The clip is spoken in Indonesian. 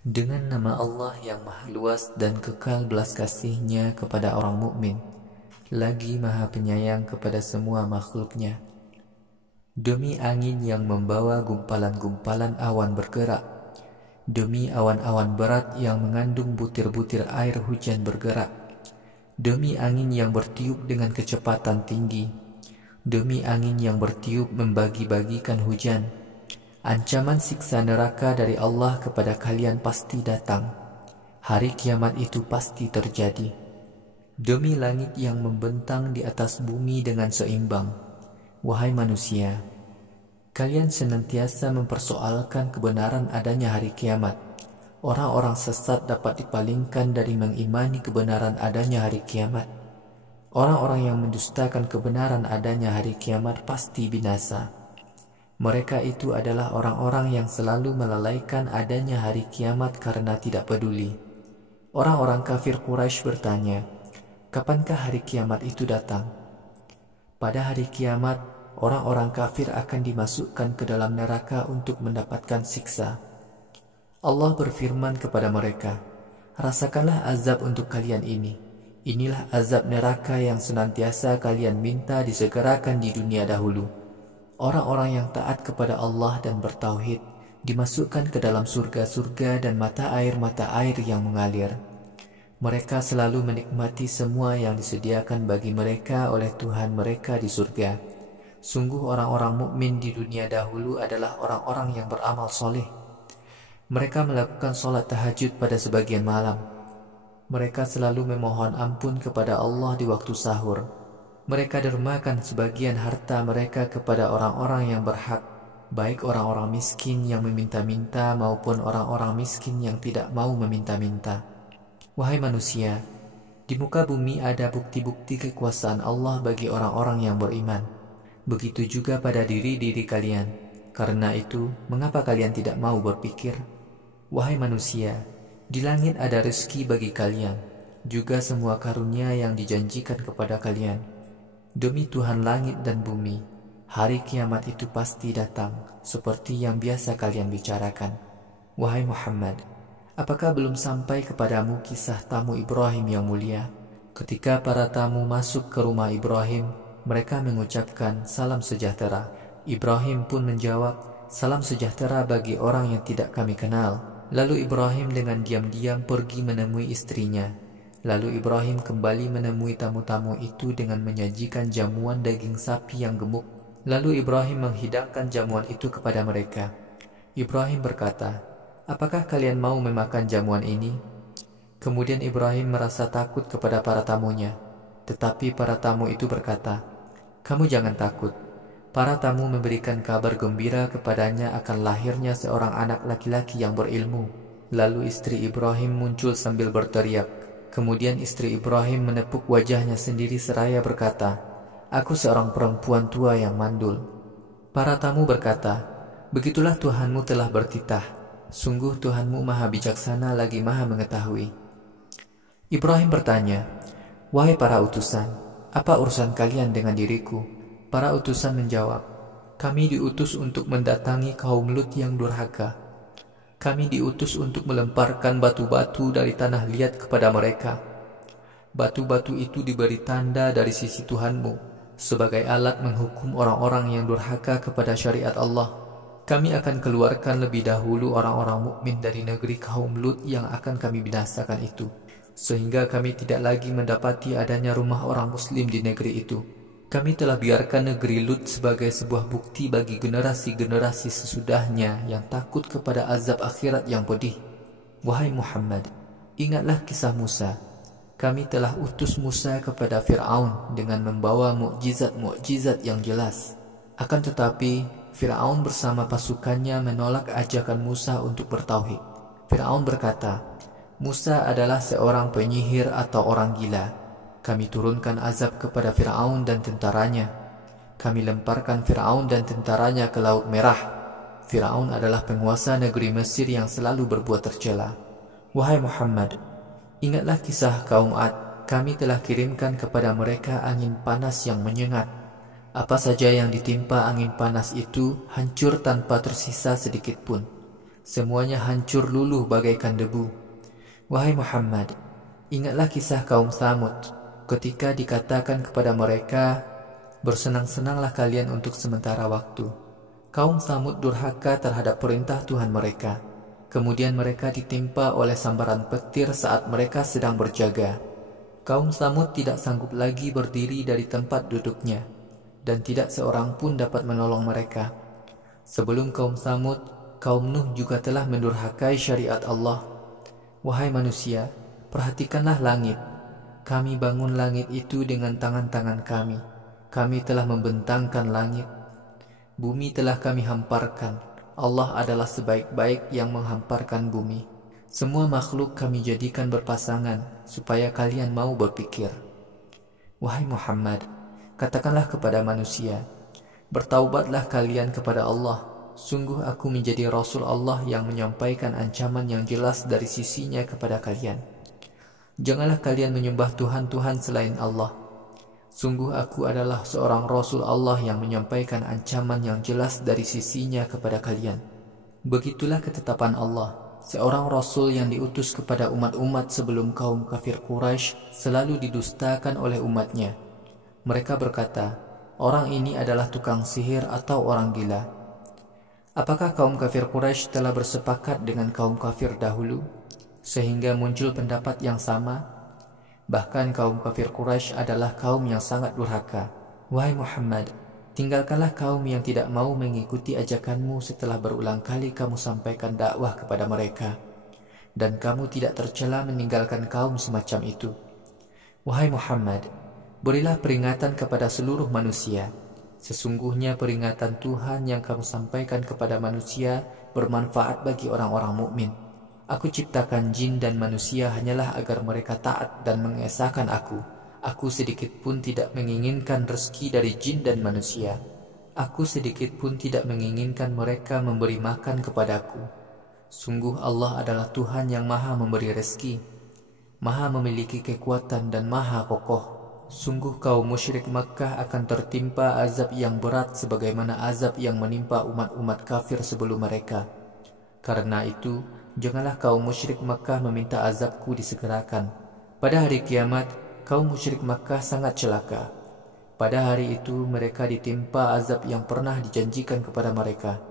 Dengan nama Allah yang Maha Luas dan kekal belas kasih-Nya kepada orang mukmin, lagi Maha Penyayang kepada semua makhluk-Nya. Demi angin yang membawa gumpalan-gumpalan awan bergerak, demi awan-awan berat yang mengandung butir-butir air hujan bergerak, demi angin yang bertiup dengan kecepatan tinggi, demi angin yang bertiup membagi-bagikan hujan, ancaman siksa neraka dari Allah kepada kalian pasti datang. Hari kiamat itu pasti terjadi. Demi langit yang membentang di atas bumi dengan seimbang, wahai manusia, kalian senantiasa mempersoalkan kebenaran adanya hari kiamat. Orang-orang sesat dapat dipalingkan dari mengimani kebenaran adanya hari kiamat. Orang-orang yang mendustakan kebenaran adanya hari kiamat pasti binasa. Mereka itu adalah orang-orang yang selalu melalaikan adanya hari kiamat karena tidak peduli. Orang-orang kafir Quraisy bertanya, kapankah hari kiamat itu datang? Pada hari kiamat, orang-orang kafir akan dimasukkan ke dalam neraka untuk mendapatkan siksa. Allah berfirman kepada mereka, rasakanlah azab untuk kalian ini. Inilah azab neraka yang senantiasa kalian minta disegerakan di dunia dahulu. Orang-orang yang taat kepada Allah dan bertauhid dimasukkan ke dalam surga-surga dan mata air yang mengalir. Mereka selalu menikmati semua yang disediakan bagi mereka oleh Tuhan mereka di surga. Sungguh orang-orang mukmin di dunia dahulu adalah orang-orang yang beramal soleh. Mereka melakukan sholat tahajud pada sebagian malam. Mereka selalu memohon ampun kepada Allah di waktu sahur. Mereka dermakan sebagian harta mereka kepada orang-orang yang berhak, baik orang-orang miskin yang meminta-minta maupun orang-orang miskin yang tidak mau meminta-minta. Wahai manusia, di muka bumi ada bukti-bukti kekuasaan Allah bagi orang-orang yang beriman. Begitu juga pada diri-diri kalian. Karena itu, mengapa kalian tidak mau berpikir? Wahai manusia, di langit ada rezeki bagi kalian, juga semua karunia yang dijanjikan kepada kalian. Demi Tuhan langit dan bumi, hari kiamat itu pasti datang, seperti yang biasa kalian bicarakan. Wahai Muhammad, apakah belum sampai kepadamu kisah tamu Ibrahim yang mulia? Ketika para tamu masuk ke rumah Ibrahim, mereka mengucapkan salam sejahtera. Ibrahim pun menjawab, salam sejahtera bagi orang yang tidak kami kenal. Lalu Ibrahim dengan diam-diam pergi menemui istrinya. Lalu Ibrahim kembali menemui tamu-tamu itu dengan menyajikan jamuan daging sapi yang gemuk. Lalu Ibrahim menghidangkan jamuan itu kepada mereka. Ibrahim berkata, apakah kalian mau memakan jamuan ini? Kemudian Ibrahim merasa takut kepada para tamunya. Tetapi para tamu itu berkata, kamu jangan takut. Para tamu memberikan kabar gembira kepadanya akan lahirnya seorang anak laki-laki yang berilmu. Lalu istri Ibrahim muncul sambil berteriak. Kemudian istri Ibrahim menepuk wajahnya sendiri seraya berkata, aku seorang perempuan tua yang mandul. Para tamu berkata, begitulah Tuhanmu telah bertitah. Sungguh Tuhanmu maha bijaksana lagi maha mengetahui. Ibrahim bertanya, wahai para utusan, apa urusan kalian dengan diriku? Para utusan menjawab, kami diutus untuk mendatangi kaum Lut yang durhaka. Kami diutus untuk melemparkan batu-batu dari tanah liat kepada mereka. Batu-batu itu diberi tanda dari sisi Tuhanmu sebagai alat menghukum orang-orang yang durhaka kepada syariat Allah. Kami akan keluarkan lebih dahulu orang-orang mukmin dari negeri kaum Lut yang akan kami binasakan itu, sehingga kami tidak lagi mendapati adanya rumah orang muslim di negeri itu. Kami telah biarkan negeri Lut sebagai sebuah bukti bagi generasi-generasi sesudahnya yang takut kepada azab akhirat yang pedih. Wahai Muhammad, ingatlah kisah Musa. Kami telah utus Musa kepada Fir'aun dengan membawa mukjizat-mukjizat yang jelas. Akan tetapi, Fir'aun bersama pasukannya menolak ajakan Musa untuk bertauhid. Fir'aun berkata, Musa adalah seorang penyihir atau orang gila. Kami turunkan azab kepada Fir'aun dan tentaranya. Kami lemparkan Fir'aun dan tentaranya ke Laut Merah. Fir'aun adalah penguasa negeri Mesir yang selalu berbuat tercela. Wahai Muhammad, ingatlah kisah kaum Ad. Kami telah kirimkan kepada mereka angin panas yang menyengat. Apa saja yang ditimpa angin panas itu hancur tanpa tersisa sedikit pun. Semuanya hancur luluh bagaikan debu. Wahai Muhammad, ingatlah kisah kaum Tsamud ketika dikatakan kepada mereka, bersenang-senanglah kalian untuk sementara waktu. Kaum Tsamud durhaka terhadap perintah Tuhan mereka. Kemudian mereka ditimpa oleh sambaran petir saat mereka sedang berjaga. Kaum Tsamud tidak sanggup lagi berdiri dari tempat duduknya, dan tidak seorang pun dapat menolong mereka. Sebelum kaum Tsamud, kaum Nuh juga telah mendurhakai syariat Allah. Wahai manusia, perhatikanlah langit. Kami bangun langit itu dengan tangan-tangan kami. Kami telah membentangkan langit. Bumi telah kami hamparkan. Allah adalah sebaik-baik yang menghamparkan bumi. Semua makhluk kami jadikan berpasangan, supaya kalian mau berpikir. Wahai Muhammad, katakanlah kepada manusia, bertaubatlah kalian kepada Allah. Sungguh aku menjadi Rasul Allah yang menyampaikan ancaman yang jelas dari sisinya kepada kalian. Janganlah kalian menyembah Tuhan-Tuhan selain Allah. Sungguh aku adalah seorang Rasul Allah yang menyampaikan ancaman yang jelas dari sisinya kepada kalian. Begitulah ketetapan Allah. Seorang Rasul yang diutus kepada umat-umat sebelum kaum kafir Quraisy selalu didustakan oleh umatnya. Mereka berkata, orang ini adalah tukang sihir atau orang gila. Apakah kaum kafir Quraisy telah bersepakat dengan kaum kafir dahulu, sehingga muncul pendapat yang sama? Bahkan kaum kafir Quraisy adalah kaum yang sangat durhaka. Wahai Muhammad, tinggalkanlah kaum yang tidak mau mengikuti ajakanmu setelah berulang kali kamu sampaikan dakwah kepada mereka, dan kamu tidak tercela meninggalkan kaum semacam itu. Wahai Muhammad, berilah peringatan kepada seluruh manusia. Sesungguhnya peringatan Tuhan yang kamu sampaikan kepada manusia bermanfaat bagi orang-orang mukmin. Aku ciptakan jin dan manusia hanyalah agar mereka taat dan mengesahkan aku. Aku sedikit pun tidak menginginkan rezeki dari jin dan manusia. Aku sedikit pun tidak menginginkan mereka memberi makan kepadaku. Sungguh Allah adalah Tuhan yang maha memberi rezeki, maha memiliki kekuatan dan maha kokoh. Sungguh kaum musyrik Makkah akan tertimpa azab yang berat sebagaimana azab yang menimpa umat-umat kafir sebelum mereka. Karena itu, janganlah kaum musyrik Makkah meminta azabku disegerakan. Pada hari kiamat, kaum musyrik Makkah sangat celaka. Pada hari itu mereka ditimpa azab yang pernah dijanjikan kepada mereka.